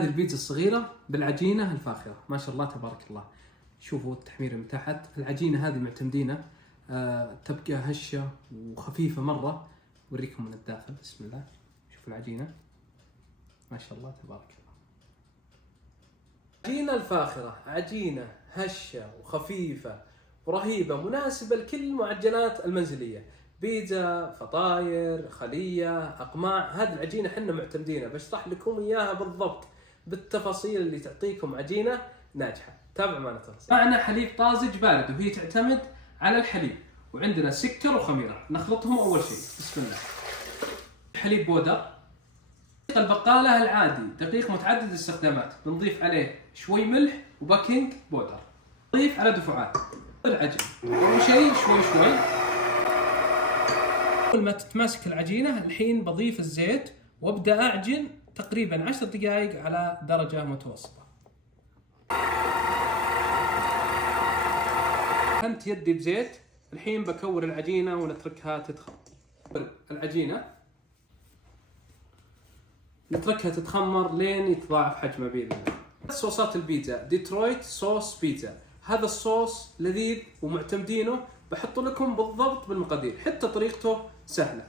هذه البيتزا الصغيرة بالعجينة الفاخرة، ما شاء الله تبارك الله. شوفوا التحمير من تحت. العجينة هذه معتمدينه تبقى هشة وخفيفة مرة. أوريكم من الداخل، بسم الله. شوفوا العجينة ما شاء الله تبارك الله. عجينة الفاخرة، عجينة هشة وخفيفة ورهيبة، مناسبة لكل المعجنات المنزلية، بيتزا، فطاير، خلية، أقماع. هذه العجينة حنا معتمدينها، بشرح لكم إياها بالضبط بالتفاصيل اللي تعطيكم عجينة ناجحة. تابعوا معنا تفاصيل. معنا حليب طازج بارد وهي تعتمد على الحليب، وعندنا سكر وخميرة نخلطهم أول شيء. بسم الله. حليب بودر، البقالة العادي، دقيق متعدد الاستخدامات، بنضيف عليه شوي ملح وباكينج بودر. نضيف على دفعات العجين. أول شيء شوي. أول ما تتماسك العجينة الحين بضيف الزيت وابدأ أعجن تقريبا 10 دقائق على درجة متوسطة. دهنت يدي بزيت، الحين بكور العجينة ونتركها تتخمر. العجينة نتركها تتخمر لين يتضاعف حجمها بإذن الله. صوصات البيتزا، ديترويت صوص بيتزا. هذا الصوص لذيذ ومعتمدينه، بحط لكم بالضبط بالمقادير، حتى طريقته سهلة.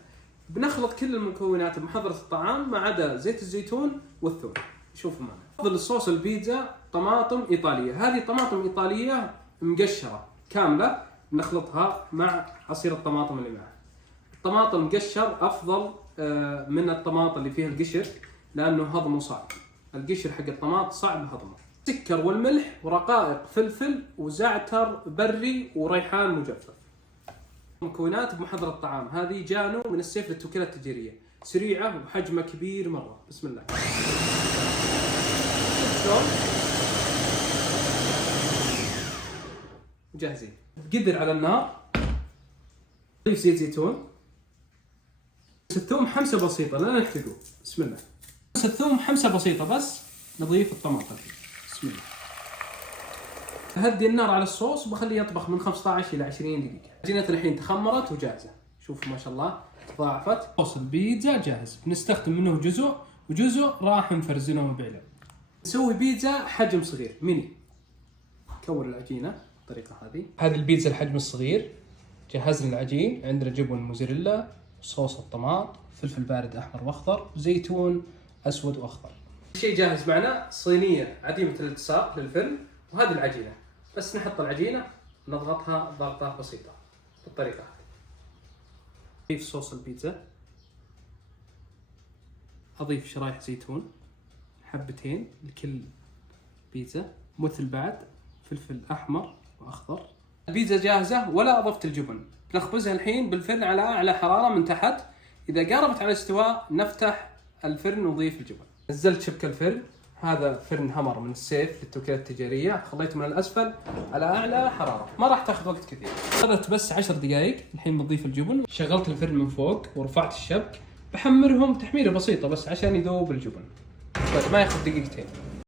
بنخلط كل المكونات بمحضرة الطعام ما عدا زيت الزيتون والثوم. شوفوا معنا. أفضل الصوص البيتزا طماطم إيطالية. هذه طماطم إيطالية مقشرة كاملة، نخلطها مع عصير الطماطم اللي معها. الطماطم المقشر أفضل من الطماطم اللي فيها القشر، لأنه هضمه صعب. القشر حق الطماطم صعب هضمه. السكر والملح ورقائق فلفل وزعتر بري وريحان مجفف. مكونات بمحضر الطعام. هذه جانو من السيف للتوكيلات التجارية، سريعة وحجمها كبير مرة. بسم الله. جاهزين. قدر على النار، نضيف زيت زيتون. الثوم حمسة بسيطة لا نحتاجه. بسم الله. بس الثوم حمسة بسيطة بس. نضيف الطماطم. بسم الله. أهدي النار على الصوص وبخليه يطبخ من 15 إلى 20 دقيقة. عجينتنا الحين تخمرت وجاهزة. شوفوا ما شاء الله تضاعفت. صوص البيتزا جاهز، بنستخدم منه جزء وجزء راح نفرزنه بعلب. نسوي بيتزا حجم صغير ميني. كور العجينة بالطريقة هذه. هذه البيتزا الحجم الصغير. جهزنا العجين، عندنا جبن موزاريلا، صوص الطماط، فلفل بارد احمر واخضر، زيتون اسود واخضر. شيء جاهز معنا. صينيه عديمه الالتصاق للفرن، وهذه العجينه. بس نحط العجينه نضغطها ضغطه بسيطه بالطريقه هذه. اضيف صوص البيتزا، اضيف شرايح زيتون حبتين لكل بيتزا، مثل بعد فلفل احمر واخضر. البيتزا جاهزه ولا اضفت الجبن. نخبزها الحين بالفرن على اعلى حراره من تحت. اذا قاربت على الاستواء نفتح الفرن ونضيف الجبن. نزلت شبك الفرن. هذا فرن همر من السيف للتوكيلات التجاريه، خليته من الاسفل على اعلى حراره، ما راح تاخذ وقت كثير. اخذت بس 10 دقائق. الحين بضيف الجبن. شغلت الفرن من فوق ورفعت الشبك، بحمرهم تحميره بسيطه بس عشان يذوب الجبن، ما ياخذ دقيقتين.